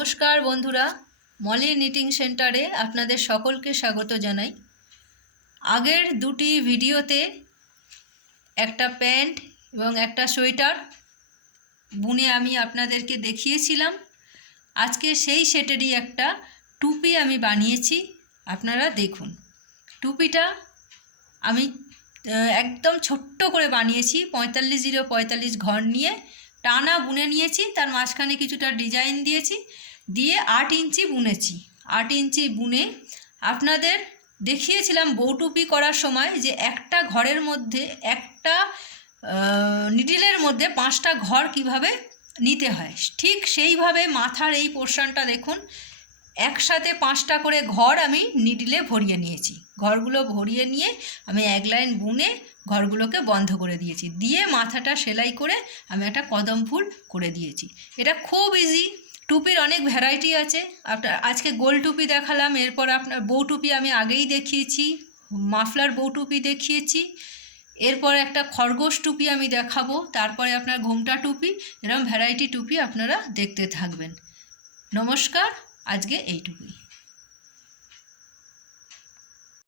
নমস্কার বন্ধুরা, মলি নিটিং সেন্টারে আপনাদের সকলকে স্বাগত জানাই। আগের দুটি ভিডিওতে একটা প্যান্ট এবং একটা সোয়েটার বুনে আমি আপনাদেরকে দেখিয়েছিলাম। আজকে সেই সেটেরই একটা টুপি আমি বানিয়েছি, আপনারা দেখুন। টুপিটা আমি একদম ছোট্ট করে বানিয়েছি, 45 ঘর নিয়ে টানা বুনে নিয়েছি। তার মাঝখানে কিছুটা ডিজাইন দিয়েছি, দিয়ে 8 ইঞ্চি বুনেছি। 8 ইঞ্চি বুনে আপনাদের দেখিয়েছিলাম বউটুপি করার সময় যে একটা ঘরের মধ্যে একটা নিডলের মধ্যে 5টা ঘর কিভাবে নিতে হয়। ঠিক সেইভাবে মাথার এই পোর্শনটা দেখুন, একসাথে 5টা করে ঘর আমি নিডলে ভরিয়ে নিয়েছি। ঘরগুলো ভরিয়ে নিয়ে আমি এক লাইন বুনে ঘরগুলোকে বন্ধ করে দিয়েছি, দিয়ে মাথাটা সেলাই করে আমি একটা কদম ফুল করে দিয়েছি। এটা খুব ইজি। টুপির অনেক ভ্যারাইটি আছে। আপনার আজকে গোল টুপি দেখালাম, এরপর আপনার বউ টুপি আমি আগেই দেখিয়েছি, মাফলার বউ টুপি দেখিয়েছি, এরপর একটা খরগোশ টুপি আমি দেখাবো, তারপরে আপনার ঘোমটা টুপি। এরকম ভ্যারাইটি টুপি আপনারা দেখতে থাকবেন। নমস্কার, আজকে এইটুকুই।